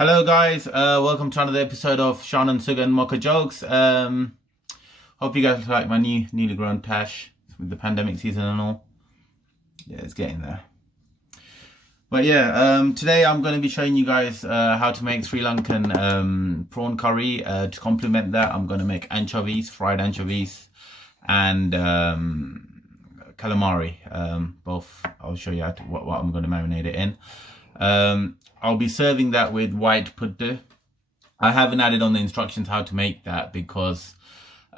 Hello guys, welcome to another episode of Sean and Sugar and Mocha Jokes. Hope you guys like my newly grown tash with the pandemic season and all. Yeah, it's getting there. But yeah, today I'm going to be showing you guys how to make Sri Lankan prawn curry. To complement that, I'm going to make anchovies, fried anchovies, and calamari. Both, I'll show you what I'm going to marinate it in. I'll be serving that with white pittu. I haven't added on the instructions how to make that because,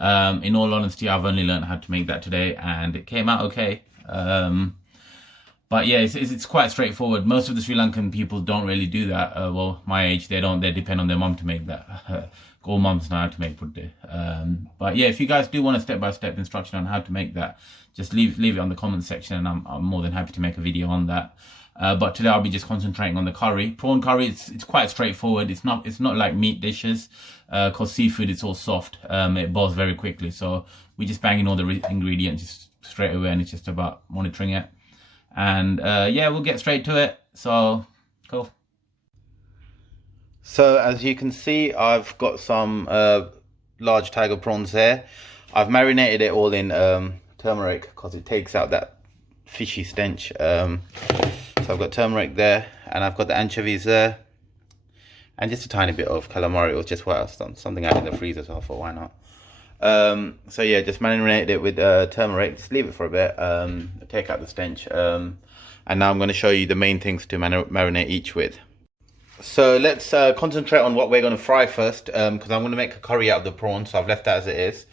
in all honesty, I've only learned how to make that today and it came out okay. But yeah, it's quite straightforward. Most of the Sri Lankan people don't really do that. Well, my age, they depend on their mum to make that. All mums know how to make pittu. But yeah, if you guys do want a step-by-step instruction on how to make that, just leave it on the comment section and I'm more than happy to make a video on that. But today I'll be just concentrating on the curry. Prawn curry, it's quite straightforward. It's not like meat dishes, cause seafood it's all soft. It boils very quickly. So we just bang in all the ingredients just straight away, and it's just about monitoring it. And yeah, we'll get straight to it. So cool. So as you can see, I've got some large tiger prawns there. I've marinated it all in turmeric because it takes out that fishy stench. So I've got turmeric there, and I've got the anchovies there, and just a tiny bit of calamari, or just something out in the freezer, so I thought, why not? So yeah, just marinated it with turmeric, just leave it for a bit, take out the stench, and now I'm going to show you the main things to marinate each with. So let's concentrate on what we're going to fry first, because I'm going to make a curry out of the prawn, so I've left that as it is.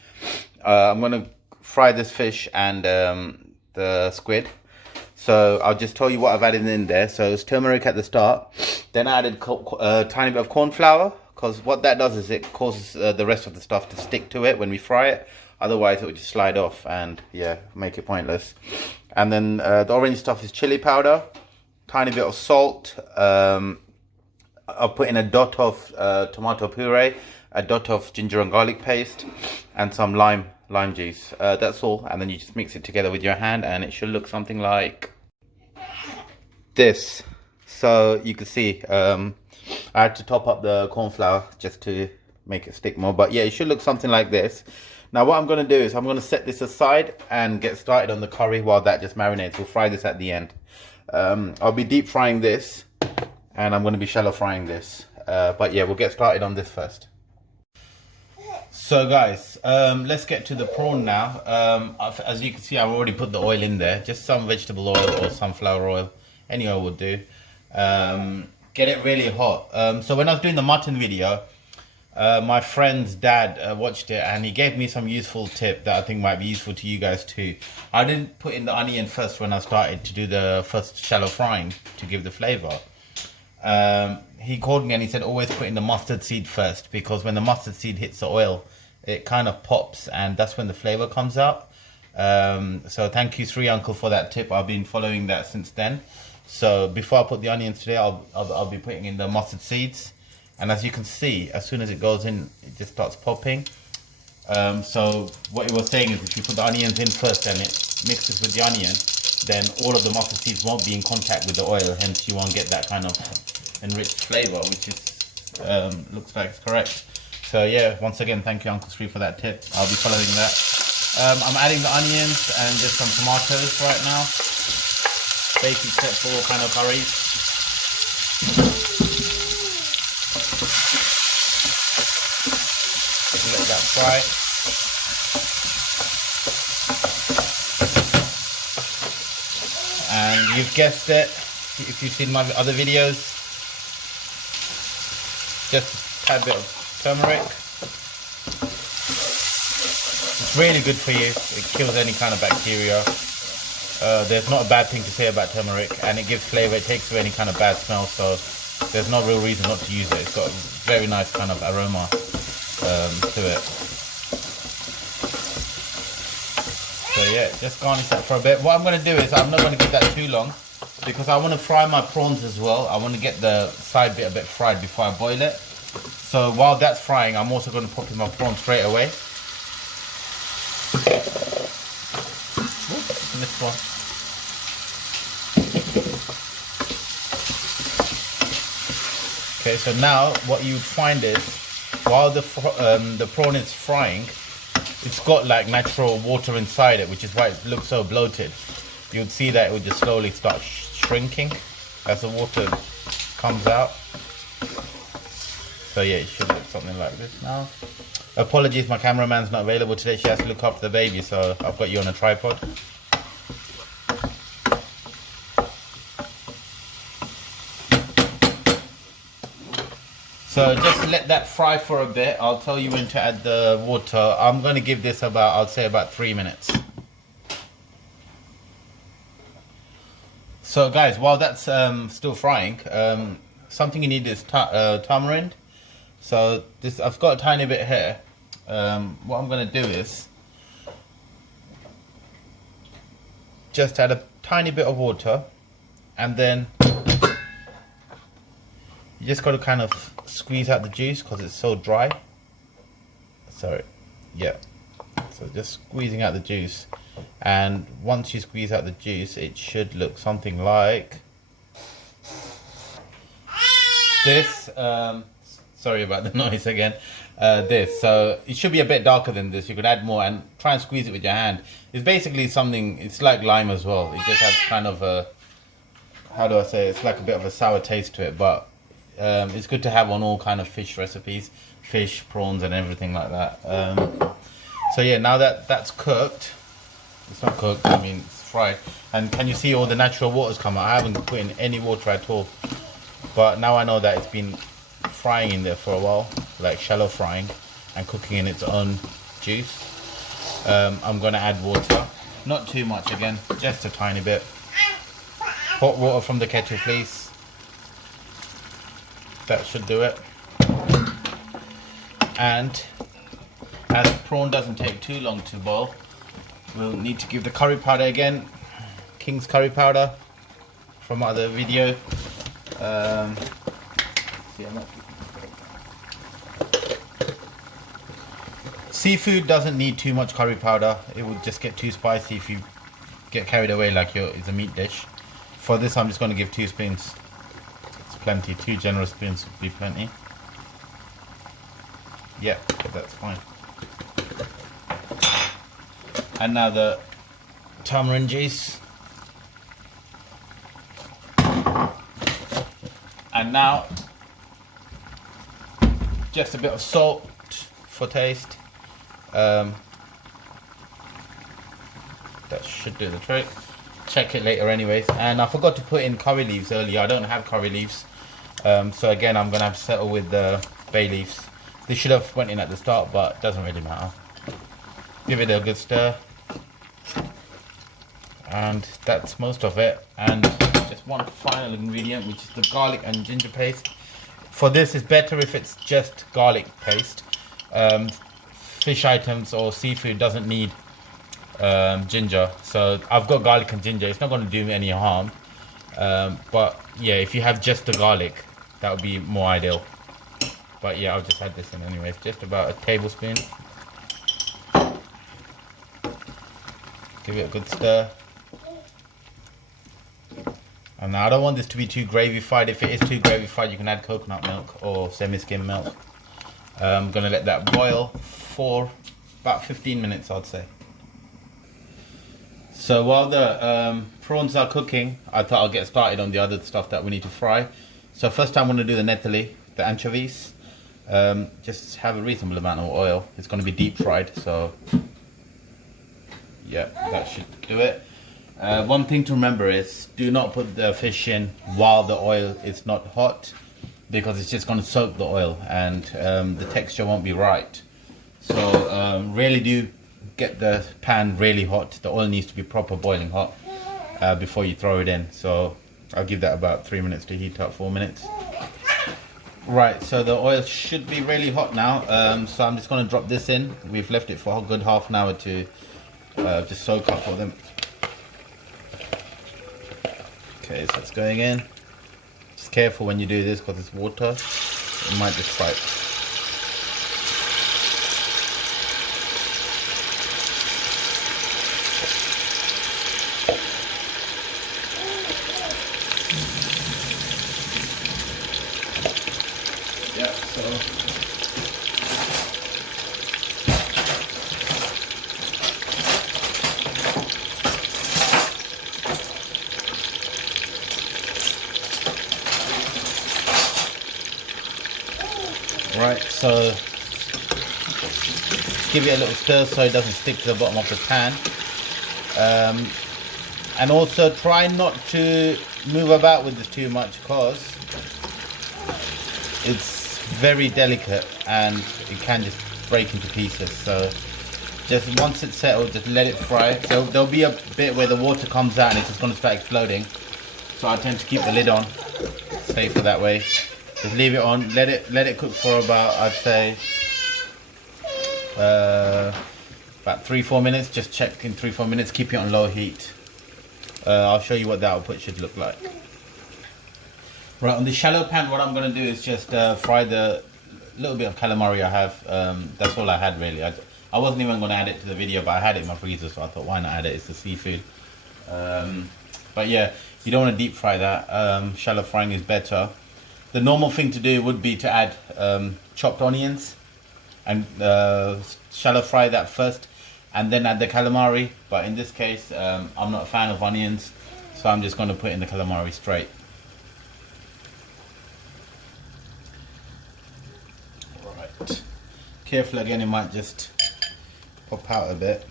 I'm going to fry this fish and the squid. So I'll just tell you what I've added in there. So it's turmeric at the start. Then I added a tiny bit of corn flour, because what that does is it causes the rest of the stuff to stick to it when we fry it. Otherwise it will just slide off and yeah, make it pointless. And then the orange stuff is chili powder, tiny bit of salt. I'll put in a dot of tomato puree, a dot of ginger and garlic paste, and some lime juice. That's all, and then you just mix it together with your hand and it should look something like this. So you can see I had to top up the corn flour just to make it stick more, but yeah, it should look something like this. Now what I'm going to do is I'm going to set this aside and get started on the curry while that just marinates. We'll fry this at the end. I'll be deep frying this and I'm going to be shallow frying this, but yeah, we'll get started on this first. So guys, let's get to the prawn now. As you can see, I've already put the oil in there, just some vegetable oil or sunflower oil, any oil will do. Get it really hot. So when I was doing the mutton video, my friend's dad watched it and he gave me some useful tip that I think might be useful to you guys too. I didn't put in the onion first when I started to do the first shallow frying to give the flavor. He called me and he said always put in the mustard seed first, because when the mustard seed hits the oil it kind of pops and that's when the flavor comes out. So thank you Sri uncle for that tip. I've been following that since then. So before I put the onions today, I'll be putting in the mustard seeds, and as you can see, as soon as it goes in it just starts popping. So what he was saying is if you put the onions in first and it mixes with the onion, then all of the mustard seeds won't be in contact with the oil, hence you won't get that kind of enriched flavor, which is looks like it's correct. So yeah, once again, thank you Uncle Sri for that tip. I'll be following that. I'm adding the onions and just some tomatoes right now. Basic step for all kind of curries. Let that fry. And you've guessed it, if you've seen my other videos, just a tad bit of turmeric. It's really good for you. It kills any kind of bacteria. There's not a bad thing to say about turmeric, and it gives flavor. It takes away any kind of bad smell, so there's no real reason not to use it. It's got a very nice kind of aroma to it. So yeah, just garnish that for a bit. What I'm going to do is I'm not going to keep that too long, because I want to fry my prawns as well. I want to get the side bit a bit fried before I boil it. So while that's frying, I'm also going to pop in my prawn straight away. Oops, this one. Okay, so now what you find is, while the prawn is frying, it's got like natural water inside it, which is why it looks so bloated. You'd see that it would just slowly start shrinking as the water comes out. So yeah, it should look something like this now. Apologies, my cameraman's not available today. She has to look after the baby, so I've got you on a tripod. So just let that fry for a bit. I'll tell you when to add the water. I'm going to give this about, I'll say about 3 minutes. So guys, while that's still frying, something you need is tamarind. So this, I've got a tiny bit here. What I'm going to do is just add a tiny bit of water, and then you just got to kind of squeeze out the juice because it's so dry. Sorry, yeah. So just squeezing out the juice, and once you squeeze out the juice, it should look something like this. Sorry about the noise again. This, so it should be a bit darker than this. You could add more and try and squeeze it with your hand. It's basically something, it's like lime as well. It just has kind of a, how do I say, it's like a bit of a sour taste to it, but it's good to have on all kind of fish recipes, fish, prawns and everything like that. So yeah, now that that's cooked, it's not cooked, I mean it's fried, and can you see all the natural water's come out? I haven't put in any water at all, but now I know that it's been frying in there for a while, like shallow frying and cooking in its own juice. I'm gonna add water, not too much again, just a tiny bit. Hot water from the kettle, please. That should do it. And as prawn doesn't take too long to boil, we'll need to give the curry powder again. King's curry powder from other video. Seafood doesn't need too much curry powder. It would just get too spicy if you get carried away like it's a meat dish. For this, I'm just going to give 2 spoons. It's plenty. 2 generous spoons would be plenty. Yeah, okay, that's fine. And now the tamarind juice. And now just a bit of salt for taste. That should do the trick. Check it later anyways. And I forgot to put in curry leaves earlier. I don't have curry leaves, so again I'm gonna have to settle with the bay leaves. They should have went in at the start, but it doesn't really matter. Give it a good stir, and that's most of it. And just one final ingredient, which is the garlic and ginger paste. For this, it's better if it's just garlic paste. Fish items or seafood doesn't need ginger, so I've got garlic and ginger. It's not going to do me any harm, but yeah, if you have just the garlic, that would be more ideal. But yeah, I'll just add this in anyways, just about a tablespoon. Give it a good stir. And now I don't want this to be too gravy-fied. If it is too gravy-fied, you can add coconut milk or semi-skim milk. I'm going to let that boil for about 15 minutes, I'd say. So while the prawns are cooking, I thought I'll get started on the other stuff that we need to fry. So first I'm going to do the nettle, the anchovies. Just have a reasonable amount of oil. It's going to be deep fried, so yeah, that should do it. One thing to remember is do not put the fish in while the oil is not hot, because it's just going to soak the oil and the texture won't be right. So really do get the pan really hot. The oil needs to be proper boiling hot before you throw it in. So I'll give that about 3 minutes to heat up, 4 minutes. Right, so the oil should be really hot now. So I'm just going to drop this in. We've left it for a good half an hour to just soak up for them. Okay, so it's going in. Just careful when you do this because it's water. It might just fry. Yeah, so right, so give it a little stir so it doesn't stick to the bottom of the pan. And also try not to move about with this too much because it's very delicate and it can just break into pieces. So just once it's settled, just let it fry. There'll be a bit where the water comes out and it's just going to start exploding. So I tend to keep the lid on, safer that way. Just leave it on, let it cook for about, I'd say, about 3-4 minutes. Just check in 3-4 minutes, keep it on low heat. I'll show you what the output should look like. Right, on the shallow pan, what I'm going to do is just fry the little bit of calamari I have. That's all I had really. I wasn't even going to add it to the video, but I had it in my freezer, so I thought why not add it, it's the seafood. But yeah, you don't want to deep fry that. Shallow frying is better. The normal thing to do would be to add chopped onions and shallow fry that first and then add the calamari, but in this case I'm not a fan of onions, so I'm just going to put in the calamari straight. Right, careful again, it might just pop out a bit.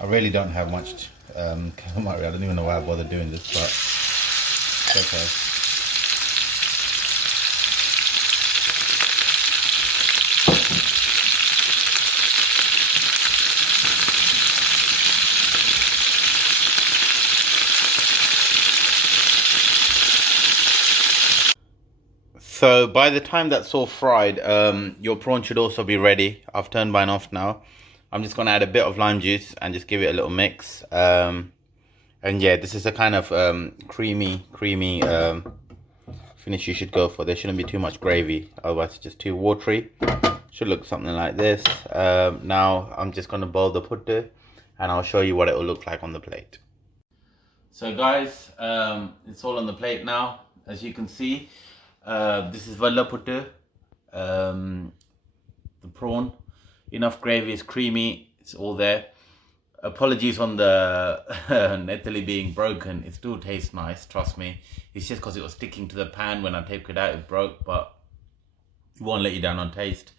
I really don't have much calamari. I don't even know why I bothered doing this, but it's okay. So by the time that's all fried, your prawn should also be ready. I've turned mine off now. I'm just going to add a bit of lime juice and just give it a little mix. And yeah, this is a kind of creamy finish you should go for. There shouldn't be too much gravy, otherwise it's just too watery. Should look something like this. Now I'm just going to boil the pittu and I'll show you what it will look like on the plate. So guys, it's all on the plate now, as you can see. This is vella pittu, the prawn. Enough gravy, it's creamy, it's all there. Apologies on the netally being broken, it still tastes nice, trust me. It's just because it was sticking to the pan when I taped it out, it broke, but it won't let you down on taste.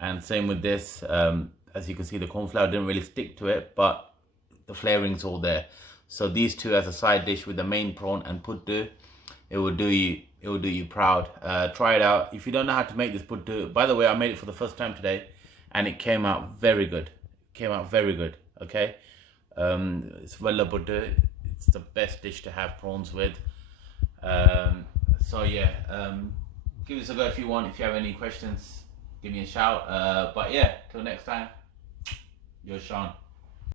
And same with this, as you can see, the corn flour didn't really stick to it, but the flavoring's all there. So these two as a side dish with the main prawn and pittu, it will do you proud. Try it out. If you don't know how to make this pittu, by the way, I made it for the first time today and it came out very good. Okay, it's vella pittu. It's the best dish to have prawns with. So yeah, give this a go if you want. If you have any questions, give me a shout. But yeah, till next time, you're Sean.